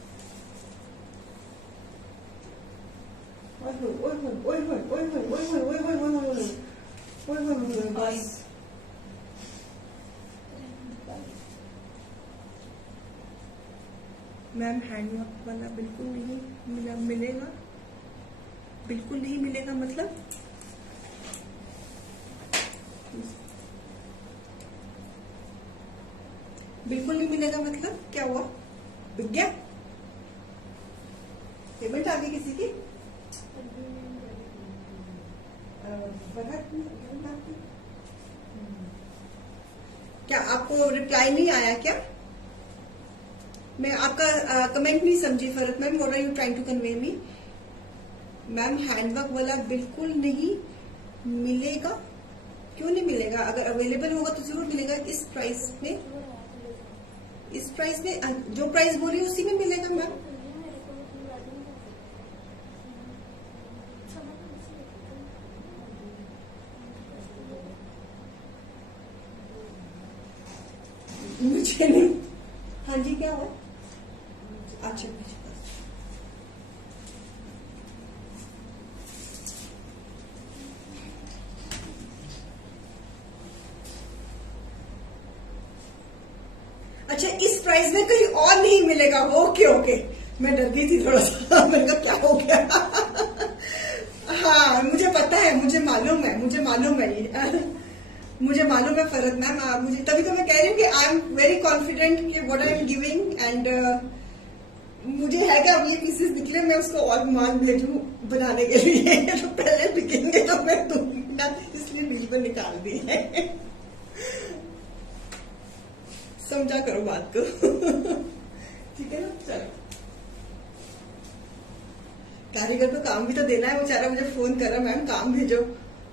मैम हैंडवर्क वाला बिल्कुल नहीं मिलेगा, बिल्कुल नहीं मिलेगा मतलब बिल्कुल नहीं मिलेगा मतलब क्या हुआ? बिक गया? पेमेंट आ गई किसी की? क्या आपको रिप्लाई नहीं आया क्या? मैं आपका कमेंट नहीं समझी Farhat ma'am, what are you trying to convey me? Ma'am handwork वाला बिल्कुल नहीं मिलेगा, क्यों नहीं मिलेगा? अगर अवेलेबल होगा तो जरूर मिलेगा। इस प्राइस में, इस प्राइस में जो प्राइस बोली उसी में मिलेगा मैम। मुझे नहीं। हाँ जी, क्या हुआ? अच्छा अच्छा, इस प्राइस में कहीं और नहीं मिलेगा। ओके ओके, मैं डर गई थी थोड़ा सा, मैंने कहा क्या हो गया। हाँ मुझे पता है, मुझे मालूम है ये मुझे मालूम है फरत मैम, मुझे तभी तो मैं कह रही हूँ कि आई एम वेरी कॉन्फिडेंट कि what I am giving, and मुझे है कि अब ये पीसेस निकले मैं उसको और माल भेजूं बनाने के लिए। तो पहले बिकेंगे तो मैं दूंगा, इसलिए बिल को निकाल दी है। समझा करो बात को। ठीक है ना? चलो, कारीगर को काम भी तो देना है, बेचारा मुझे फोन कर रहा मैम काम भेजो,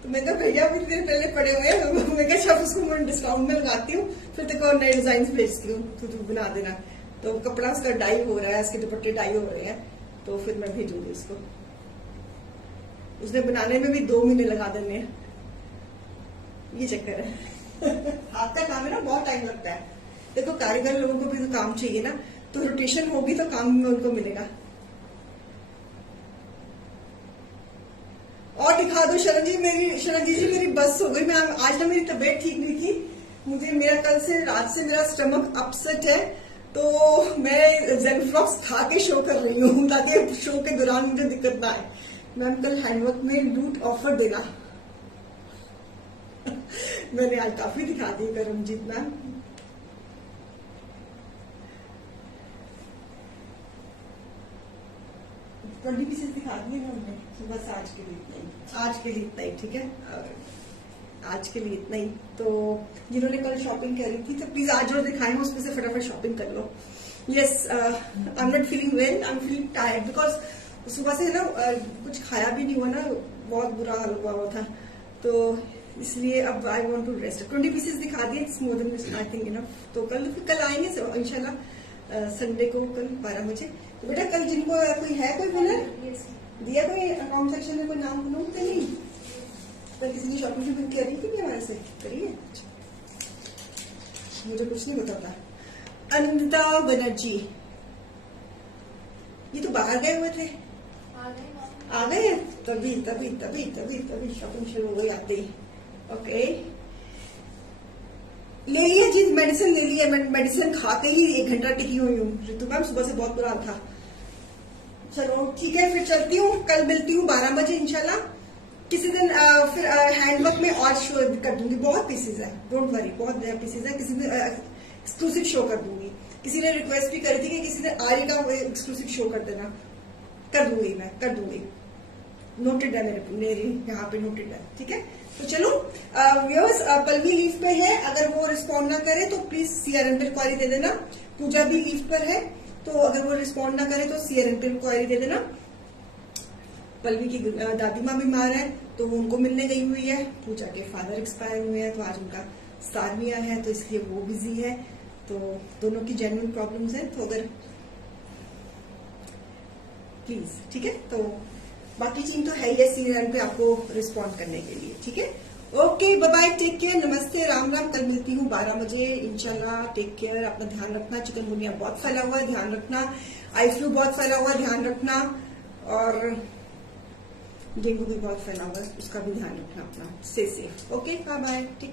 तो मैं कहा भैया अभी देर पहले पड़े हुए हैं। मैं कहा अच्छा उसको मैं डिस्काउंट में लगाती हूँ, फिर तक और नए डिजाइन भेजती हूँ, तो तू बना देना। तो कपड़ा उसका डाई हो रहा है, उसके दुपट्टे डाई हो रहे हैं, तो फिर मैं भेजूंगी उसको। उसने बनाने में भी 2 महीने लगा देने हैं, ये चक्कर है। हाथ का काम है ना, बहुत टाइम लगता है। देखो कारीगर लोगों को भी तो काम चाहिए ना, तो रोटेशन होगी तो काम में उनको मिलेगा। और दिखा दो शरण जी मेरी बस हो गई। मैं आज ना मेरी तबीयत ठीक नहीं थी, मुझे मेरा कल से रात से मेरा स्टमक अपसेट है, तो मैं ज़ेनफ्लॉक्स खा के शो कर रही हूँ ताकि शो के दौरान मुझे दिक्कत ना आए। मैम कल हैंडवर्क में लूट ऑफर देना। मैंने आज काफी दिखा दी करमजीत मैम। 20 पीसेस दिखा दिए ना हमने, तो बस आज के लिए इतना ही, आज के लिए इतना ही, ठीक है, आज के लिए इतना ही। तो जिन्होंने कल शॉपिंग करी थी तो प्लीज आज जो दिखाए हैं उसमें से फटाफट शॉपिंग कर लो। Yes, I am not feeling well, I am feeling tired because सुबह से ना कुछ खाया भी नहीं हुआ ना, बहुत बुरा हाल हुआ था, तो इसलिए अब I want to rest. 20 pieces दिखा दिए, it's more than I think enough. तो कल आएंगे इंशाल्लाह संडे को, कल 12 बजे। तो बेटा कल जिनको कोई है, कोई विनर दिया, कोई अकाउंट सेक्शन में कोई नाम बोलो तो नहीं, तो किसी ने शॉपिंग करी कि नहीं हमारे से करिए, मुझे कुछ नहीं बताता। अनिता बनर्जी, ये तो बाहर गए हुए थे, आ गए तभी तभी तभी तभी तभी शॉपिंग शुरू हो जाती। ओके, ले लिया जी, मेडिसिन ले लिया, मेडिसिन खाते ही 1 घंटा टिकी हुई हूँ ऋतु मैम, सुबह से बहुत बुरा था। चलो ठीक है, फिर चलती हूँ, कल मिलती हूँ 12 बजे इंशाल्लाह। किसी दिन फिर हैंडवर्क में और शो कर दूंगी, बहुत पीसेज है, डोंट वरी, बहुत पीसेज है। किसी दिन एक्सक्लूसिव शो कर दूंगी। किसी ने रिक्वेस्ट भी करी थी कि किसी दिन आरी का एक्सक्लूसिव शो कर देना, कर दूंगी, मैं कर दूंगी, नोटेड है मेरे यहाँ पे, नोटेड है, ठीक है। तो चलो व्यूअर्स, पल्लवी लीव पे है, अगर वो रिस्पॉन्ड ना करे तो प्लीज सीआरएम पे क्वारी दे देना। पूजा भी लीव पर है, तो अगर वो रिस्पॉन्ड ना करे तो सीआरएम पे क्वारी दे देना। पल्लवी की दादी माँ बीमार है, तो वो उनको मिलने गई हुई है। पूजा के फादर एक्सपायर हुए हैं, तो आज उनका 7वां है, तो इसलिए वो बिजी है। तो दोनों की जेन्युइन प्रॉब्लम्स हैं, तो अगर प्लीज, ठीक है। तो बाकी चीज तो है ही है सीरियल पे आपको रिस्पॉन्ड करने के लिए, ठीक है। Okay, bye bye, take care, नमस्ते, राम राम। कल मिलती हूँ 12 बजे इंशाल्लाह। टेक केयर, अपना ध्यान रखना। चिकनगुनिया बहुत फैला हुआ है, ध्यान रखना। आई फ्लू बहुत फैला हुआ है, ध्यान रखना। और डेंगू भी बहुत फैला हुआ है, उसका भी ध्यान रखना अपना। Stay safe. Okay, bye bye, take care.